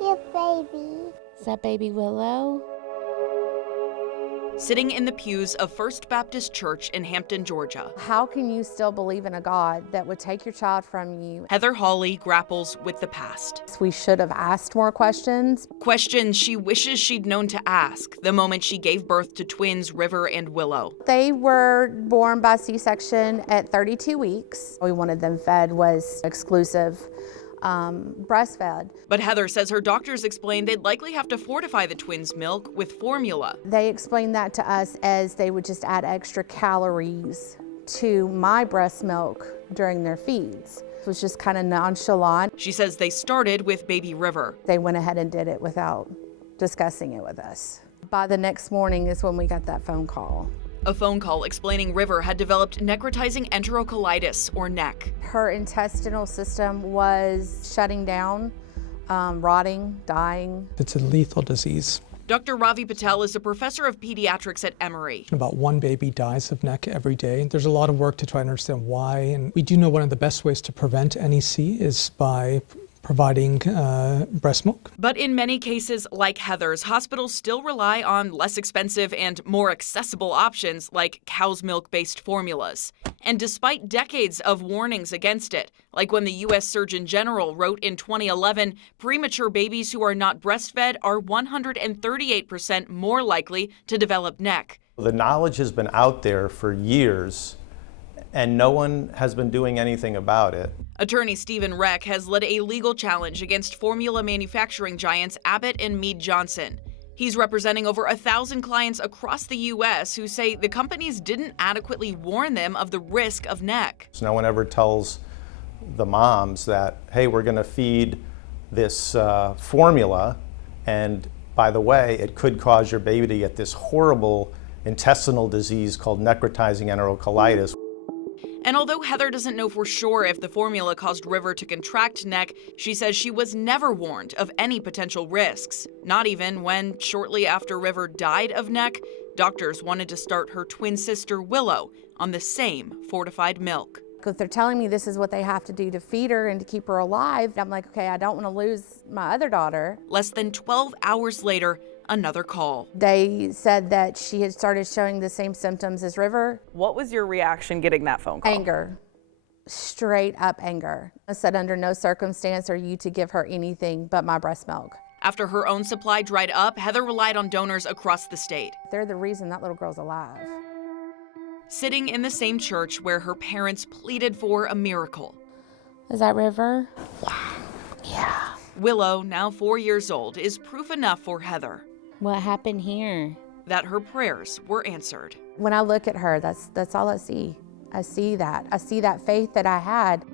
Your baby. Is that baby Willow? Sitting in the pews of First Baptist Church in Hampton, Georgia, How can you still believe in a God that would take your child from you? Heather Hawley grapples with the past. We should have asked more questions. Questions she wishes she'd known to ask the moment she gave birth to twins River and Willow. They were born by C-section at 32 weeks. We wanted them fed was exclusive breastfed. But Heather says her doctors explained they'd likely have to fortify the twins' milk with formula. They explained that to us as they would just add extra calories to my breast milk during their feeds. It was just kind of nonchalant. She says they started with baby River. They went ahead and did it without discussing it with us. By the next morning is when we got that phone call. A phone call explaining River had developed necrotizing enterocolitis, or NEC. Her intestinal system was shutting down, rotting, dying. It's a lethal disease. Dr. Ravi Patel is a professor of pediatrics at Emory. About one baby dies of NEC every day. There's a lot of work to try and understand why, and we do know one of the best ways to prevent NEC is by providing breast milk. But in many cases, like Heather's, hospitals still rely on less expensive and more accessible options like cow's milk-based formulas. And despite decades of warnings against it, like when the U.S. Surgeon General wrote in 2011, premature babies who are not breastfed are 138% more likely to develop NEC. The knowledge has been out there for years, and no one has been doing anything about it. Attorney Stephen Reck has led a legal challenge against formula manufacturing giants Abbott and Mead Johnson. He's representing over 1,000 clients across the U.S. who say the companies didn't adequately warn them of the risk of NEC. So no one ever tells the moms that, hey, we're going to feed this formula, and by the way, it could cause your baby to get this horrible intestinal disease called necrotizing enterocolitis. And although Heather doesn't know for sure if the formula caused River to contract NEC, she says she was never warned of any potential risks. Not even when, shortly after River died of NEC, doctors wanted to start her twin sister Willow on the same fortified milk. If they're telling me this is what they have to do to feed her and to keep her alive, I'm like, okay, I don't want to lose my other daughter. Less than 12 hours later, another call. They said that she had started showing the same symptoms as River. What was your reaction getting that phone call? Anger, straight up anger. I said under no circumstance are you to give her anything but my breast milk. After her own supply dried up, Heather relied on donors across the state. They're the reason that little girl's alive. Sitting in the same church where her parents pleaded for a miracle. Is that River? Yeah. Willow, now 4 years old, is proof enough for Heather What happened here? that her prayers were answered. When I look at her, that's all I see. I see that. I see that faith that I had.